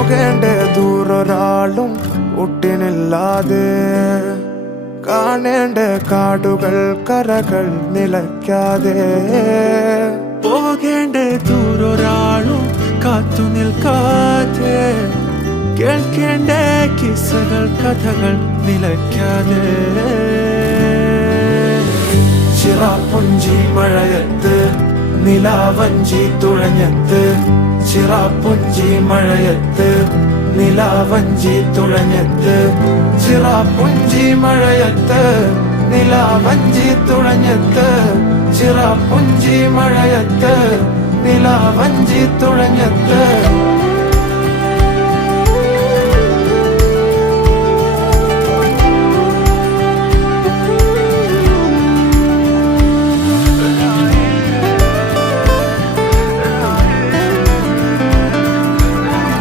പോകേണ്ട ദൂരൊരാളും ഒട്ടിനില്ലാതെ കാണേണ്ട കാടുകൾ കരകൾ നിലയ്ക്കാതെ പോകേണ്ട ദൂരൊരാളും കാത്തു നിൽക്കാതെ കേൾക്കേണ്ട കിസ്സകൾ കഥകൾ നിലയ്ക്കാതെ ചിറാപ്പുഞ്ചി മഴയത്ത് നിലാവഞ്ചി തുഴഞ്ഞത്ത് ചിറാപ്പുഞ്ചി മഴയത്ത് നിലാവഞ്ചി തുഴഞ്ഞത്ത് ചിറാപ്പുഞ്ചി മഴയത്ത് നിലാവഞ്ചി തുഴഞ്ഞത്ത് ചിറാപ്പുഞ്ചി മഴയത്ത് നിലാവഞ്ചി തുഴഞ്ഞത്ത്